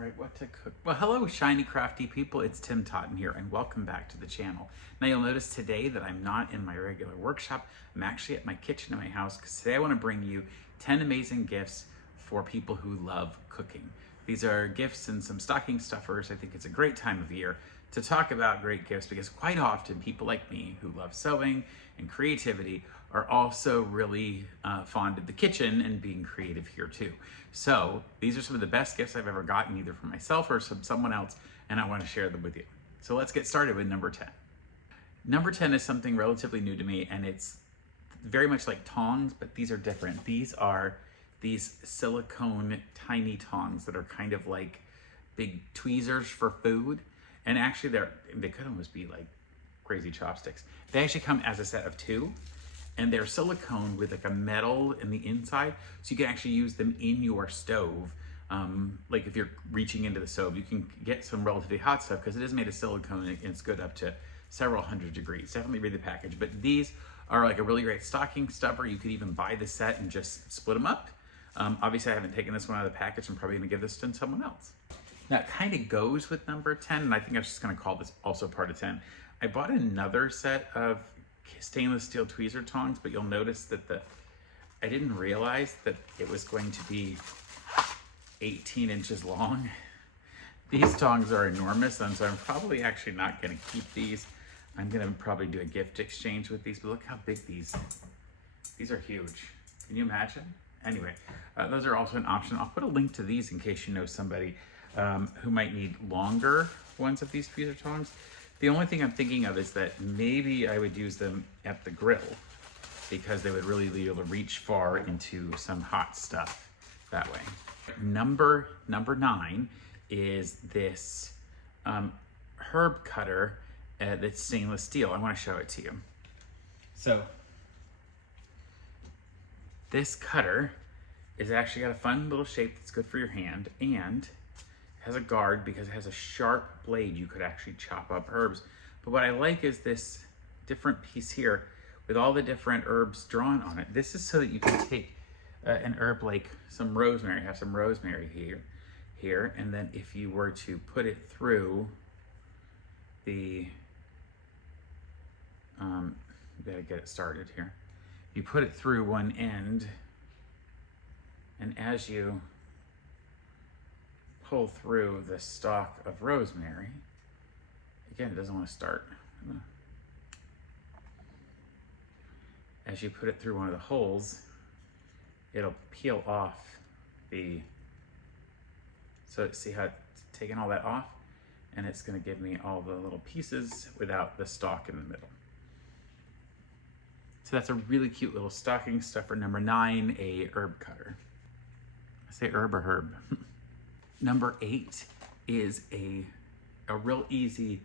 All right, what to cook? Well, hello, Shiny Crafty People. It's Tim Totten here, and welcome back to the channel. Now, you'll notice today that I'm not in my regular workshop. I'm actually at my kitchen in my house, because today I want to bring you 10 amazing gifts for people who love cooking. These are gifts and some stocking stuffers. I think it's a great time of year to talk about great gifts, because quite often people like me who love sewing and creativity are also really fond of the kitchen and being creative here too. So these are some of the best gifts I've ever gotten, either from myself or someone else, and I want to share them with you. So let's get started with number 10. Number 10 is something relatively new to me, and it's very much like tongs, but these are different. These are these silicone tiny tongs that are kind of like big tweezers for food. And actually they could almost be like crazy chopsticks. They actually come as a set of 2. And they're silicone with like a metal in the inside, so you can actually use them in your stove. Like if you're reaching into the stove, you can get some relatively hot stuff because it is made of silicone and it's good up to several hundred degrees. Definitely read the package. But these are like a really great stocking stuffer. You could even buy the set and just split them up. Obviously, I haven't taken this one out of the package. I'm probably gonna give this to someone else. Now, it kind of goes with number 10, and I think I'm just gonna call this also part of 10. I bought another set of stainless steel tweezer tongs, but you'll notice that I didn't realize that it was going to be 18 inches long. These tongs are enormous, and so I'm probably actually not going to keep these. I'm going to probably do a gift exchange with these, but look how big these are. Huge. Can you imagine? Anyway, those are also an option. I'll put a link to these in case you know somebody who might need longer ones of these tweezer tongs. The only thing I'm thinking of is that maybe I would use them at the grill, because they would really be able to reach far into some hot stuff that way. Number 9 is this herb cutter that's stainless steel. I want to show it to you. So this cutter is actually got a fun little shape that's good for your hand, and has a guard because it has a sharp blade. You could actually chop up herbs. But what I like is this different piece here with all the different herbs drawn on it. This is so that you can take an herb like some rosemary. I have some rosemary here, and then if you were to put it through the, you gotta get it started here. You put it through one end, and as you pull through the stalk of rosemary, again, it doesn't want to start. As you put it through one of the holes, it'll peel off so see how it's taking all that off, and it's going to give me all the little pieces without the stalk in the middle. So that's a really cute little stocking stuffer. Number 9, a herb cutter. I say herb or herb. Number 8 is a real easy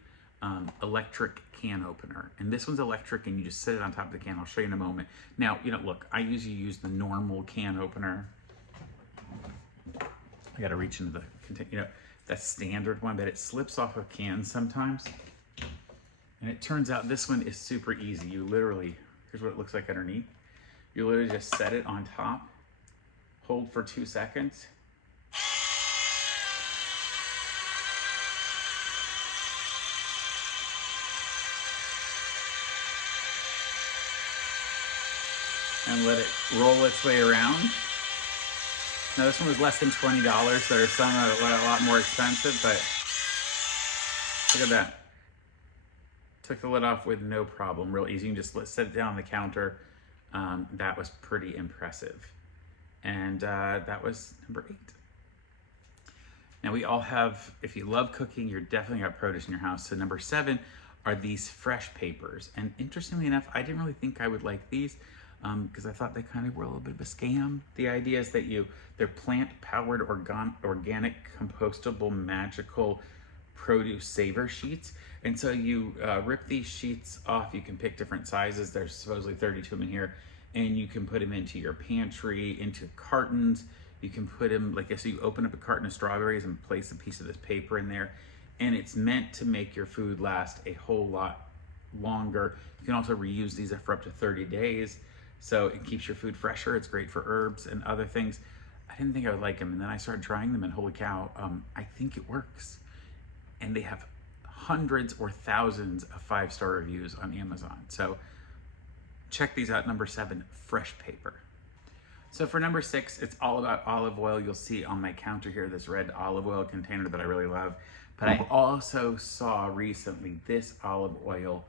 electric can opener. And this one's electric, and you just set it on top of the can. I'll show you in a moment. Now, look, I usually use the normal can opener. I gotta reach into the container, that standard one, but it slips off of cans sometimes. And it turns out this one is super easy. You literally, here's what it looks like underneath. You literally just set it on top, hold for 2 seconds, and let it roll its way around. Now this one was less than $20. There are some that are a lot more expensive, but look at that. Took the lid off with no problem, real easy. You can just set it down on the counter. That was pretty impressive. And that was number 8. Now we all have, if you love cooking, you're definitely got produce in your house. So number 7 are these fresh papers. And interestingly enough, I didn't really think I would like these, because I thought they kind of were a little bit of a scam. The idea is that they're plant-powered, organic, compostable, magical produce saver sheets. And so you rip these sheets off. You can pick different sizes. There's supposedly 32 of them in here. And you can put them into your pantry, into cartons. You can put them, like, so you open up a carton of strawberries and place a piece of this paper in there. And it's meant to make your food last a whole lot longer. You can also reuse these for up to 30 days. So it keeps your food fresher. It's great for herbs and other things. I didn't think I would like them. And then I started trying them and holy cow, I think it works. And they have hundreds or thousands of 5-star reviews on Amazon. So check these out. Number 7, fresh paper. So for number 6, it's all about olive oil. You'll see on my counter here, this red olive oil container that I really love. But I also saw recently this olive oil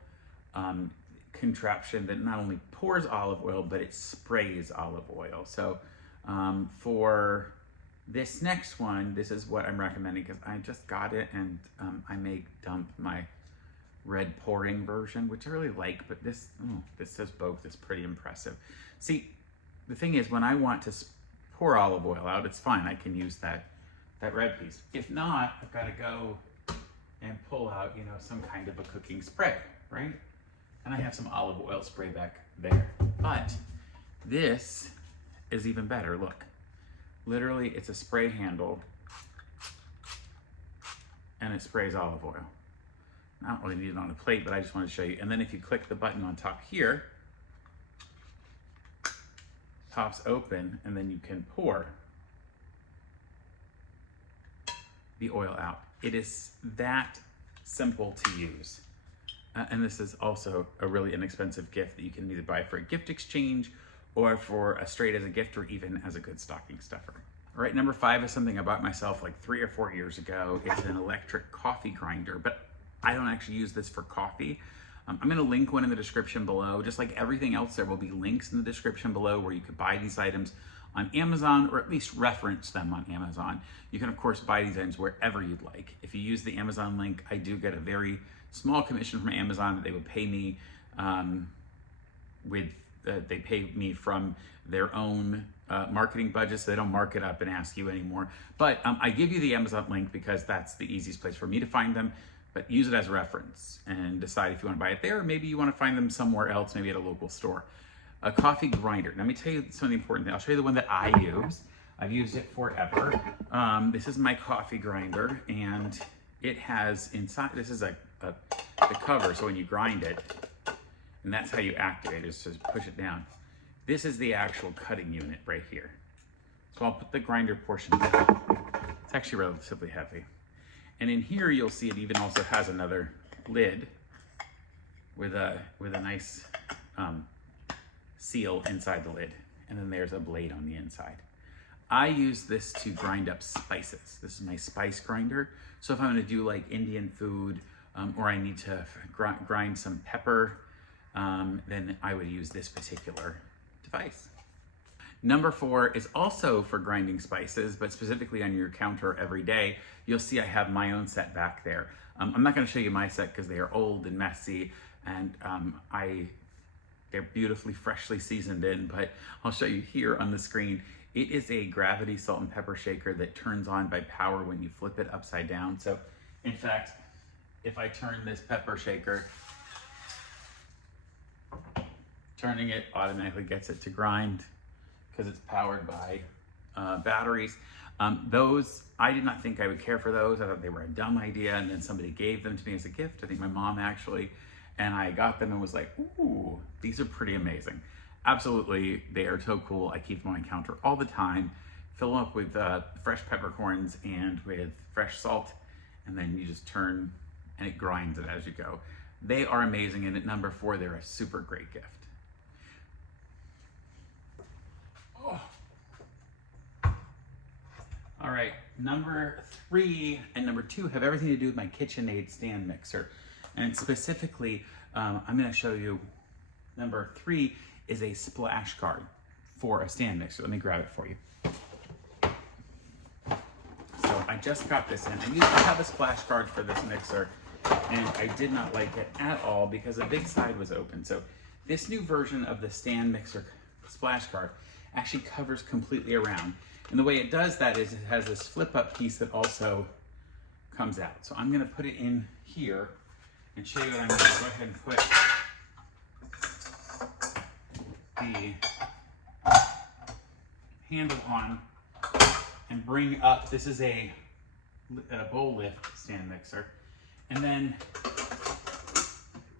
contraption that not only pours olive oil, but it sprays olive oil. So for this next one, this is what I'm recommending because I just got it and I may dump my red pouring version, which I really like, but this does both. It's pretty impressive. See, the thing is, when I want to pour olive oil out, it's fine. I can use that red piece. If not, I've got to go and pull out, you know, some kind of a cooking spray, right? And I have some olive oil spray back there. But this is even better. Look, literally it's a spray handle and it sprays olive oil. I don't really need it on a plate, but I just wanted to show you. And then if you click the button on top here, pops open and then you can pour the oil out. It is that simple to use. And this is also a really inexpensive gift that you can either buy for a gift exchange or for a straight as a gift or even as a good stocking stuffer. All right, number 5 is something I bought myself like 3 or 4 years ago. It's an electric coffee grinder, but I don't actually use this for coffee. I'm gonna link one in the description below. Just like everything else, there will be links in the description below where you could buy these items on Amazon or at least reference them on Amazon. You can of course buy these items wherever you'd like. If you use the Amazon link, I do get a very small commission from Amazon that they would pay me they pay me from their own marketing budget, so they don't mark it up and ask you anymore. But I give you the Amazon link because that's the easiest place for me to find them. But use it as a reference and decide if you want to buy it there, or maybe you want to find them somewhere else, maybe at a local store. A coffee grinder. Now, let me tell you some of the important things. I'll show you the one that I use. I've used it forever. This is my coffee grinder, and it has inside, this is the cover, so when you grind it, and that's how you activate it, is to push it down. This is the actual cutting unit right here. So I'll put the grinder portion down. It's actually relatively heavy. And in here, you'll see it even also has another lid with a nice seal inside the lid. And then there's a blade on the inside. I use this to grind up spices. This is my spice grinder. So if I'm gonna do like Indian food, or I need to grind some pepper, then I would use this particular device. Number 4 is also for grinding spices, but specifically on your counter every day. You'll see I have my own set back there. I'm not gonna show you my set because they are old and messy, and they're beautifully freshly seasoned in, but I'll show you here on the screen. It is a gravity salt and pepper shaker that turns on by power when you flip it upside down. So in fact, if I turn this pepper shaker, turning it automatically gets it to grind because it's powered by batteries. Those, I did not think I would care for those. I thought they were a dumb idea, and then somebody gave them to me as a gift. I think my mom actually, and I got them and was like, ooh, these are pretty amazing. Absolutely, they are so cool. I keep them on my counter all the time. Fill them up with fresh peppercorns and with fresh salt, and then you just turn and it grinds it as you go. They are amazing, and at number 4, they're a super great gift. Oh. All right, number 3 and number 2 have everything to do with my KitchenAid stand mixer. And specifically, I'm gonna show you, number 3 is a splash guard for a stand mixer. Let me grab it for you. So I just got this in. I used to have a splash guard for this mixer, and I did not like it at all because the big side was open. So this new version of the stand mixer splash guard actually covers completely around. And the way it does that is it has this flip up piece that also comes out. So I'm gonna put it in here and show you what I'm gonna go ahead and put the handle on and bring up. This is a bowl lift stand mixer. And then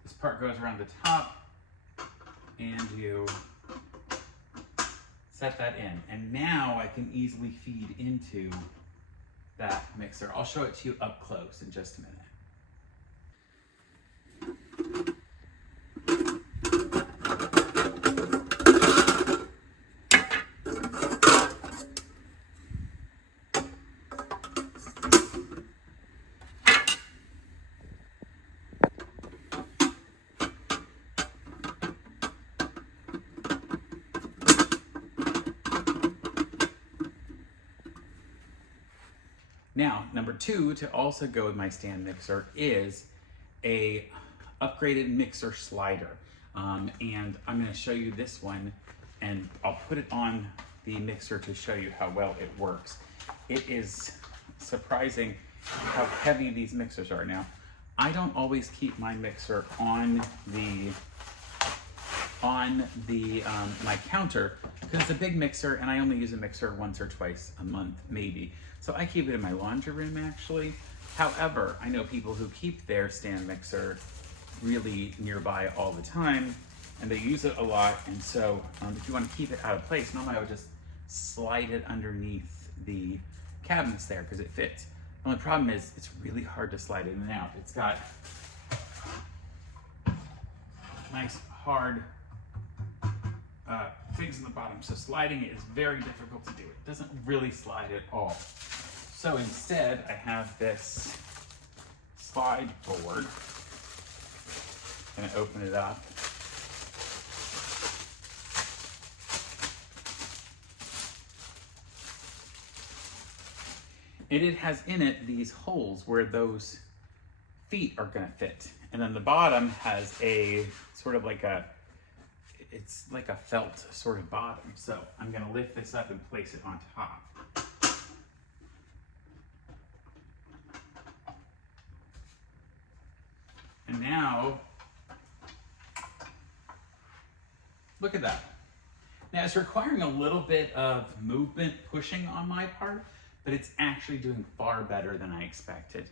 this part goes around the top and you set that in. And now I can easily feed into that mixer. I'll show it to you up close in just a minute. Now, number two, to also go with my stand mixer, is a upgraded mixer slider. And I'm gonna show you this one, and I'll put it on the mixer to show you how well it works. It is surprising how heavy these mixers are. Now, I don't always keep my mixer on my counter because it's a big mixer and I only use a mixer once or twice a month, maybe. So I keep it in my laundry room actually. However, I know people who keep their stand mixer really nearby all the time and they use it a lot. And so if you want to keep it out of place, normally I would just slide it underneath the cabinets there because it fits. The only problem is it's really hard to slide it in and out. It's got nice hard things in the bottom, so sliding it is very difficult to do. It doesn't really slide at all. So instead, I have this slide board. I'm gonna open it up. And it has in it these holes where those feet are gonna fit. And then the bottom has a sort of like it's like a felt sort of bottom. So I'm gonna lift this up and place it on top. And now, look at that. Now it's requiring a little bit of movement pushing on my part, but it's actually doing far better than I expected.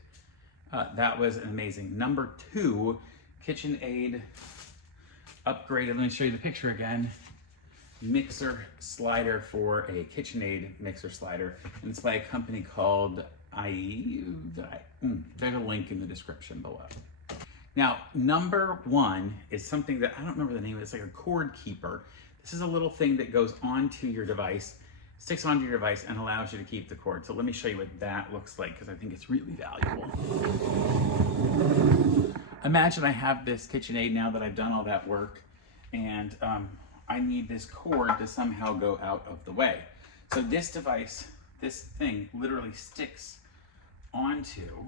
That was amazing. Number two, KitchenAid upgraded. Let me show you the picture again. Mixer slider for a KitchenAid mixer slider. And it's by a company called there's a link in the description below. Now, number one is something that I don't remember the name of. It's like a cord keeper. This is a little thing that goes onto your device, sticks onto your device and allows you to keep the cord. So let me show you what that looks like because I think it's really valuable. Imagine I have this KitchenAid now that I've done all that work and I need this cord to somehow go out of the way. So this device, this thing literally sticks onto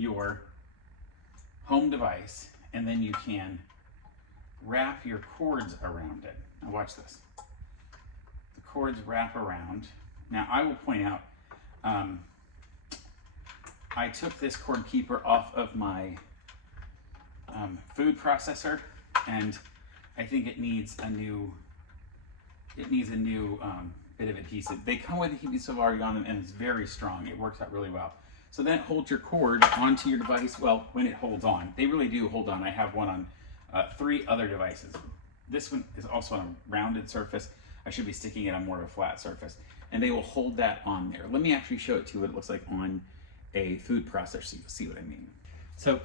your home device and then you can wrap your cords around it. Now watch this. The cords wrap around. Now I will point out, I took this cord keeper off of my food processor and I think it needs a new bit of adhesive. They come with adhesive already on them and it's very strong. It works out really well. So then hold your cord onto your device, well, when it holds on. They really do hold on. I have one on 3 other devices. This one is also on a rounded surface. I should be sticking it on more of a flat surface. And they will hold that on there. Let me actually show it to you what it looks like on a food processor so you'll see what I mean. So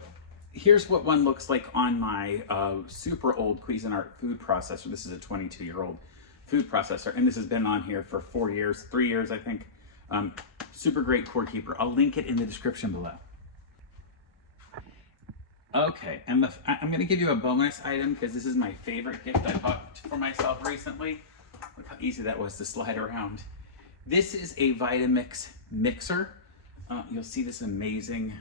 here's what one looks like on my super old Cuisinart food processor. This is a 22-year-old food processor, and this has been on here for 3 years, I think. Super great cord keeper. I'll link it in the description below. Okay, and I'm gonna give you a bonus item because this is my favorite gift I bought for myself recently. Look how easy that was to slide around. This is a Vitamix mixer. You'll see this amazing,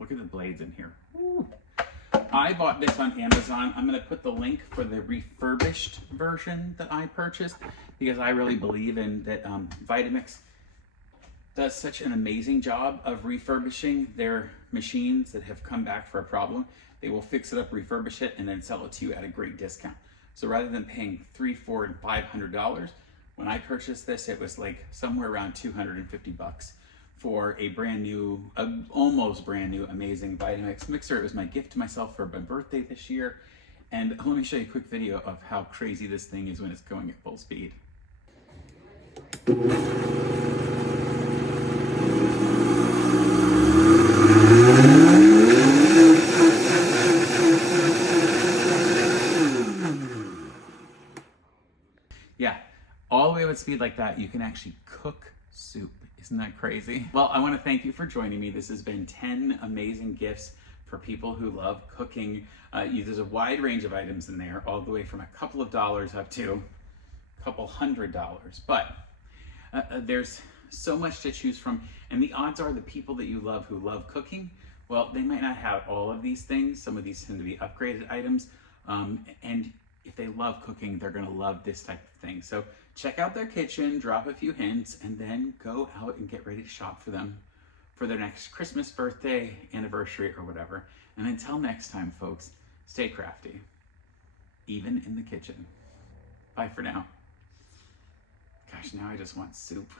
look at the blades in here. Ooh. I bought this on Amazon. I'm gonna put the link for the refurbished version that I purchased because I really believe in that Vitamix does such an amazing job of refurbishing their machines that have come back for a problem. They will fix it up, refurbish it, and then sell it to you at a great discount. So rather than paying $300, $400, and $500, when I purchased this, it was like somewhere around 250 bucks for a brand new, almost brand new, amazing Vitamix mixer. It was my gift to myself for my birthday this year. And let me show you a quick video of how crazy this thing is when it's going at full speed. Yeah, all the way with speed like that, you can actually cook soup. Isn't that crazy? Well, I want to thank you for joining me. This has been 10 amazing gifts for people who love cooking. There's a wide range of items in there, all the way from a couple of dollars up to a couple $100. But there's so much to choose from, and the odds are the people that you love who love cooking, well, they might not have all of these things. Some of these tend to be upgraded items, and if they love cooking, they're gonna love this type of thing. So check out their kitchen, drop a few hints, and then go out and get ready to shop for them for their next Christmas, birthday, anniversary, or whatever. And until next time, folks, stay crafty, even in the kitchen. Bye for now. Gosh, now I just want soup.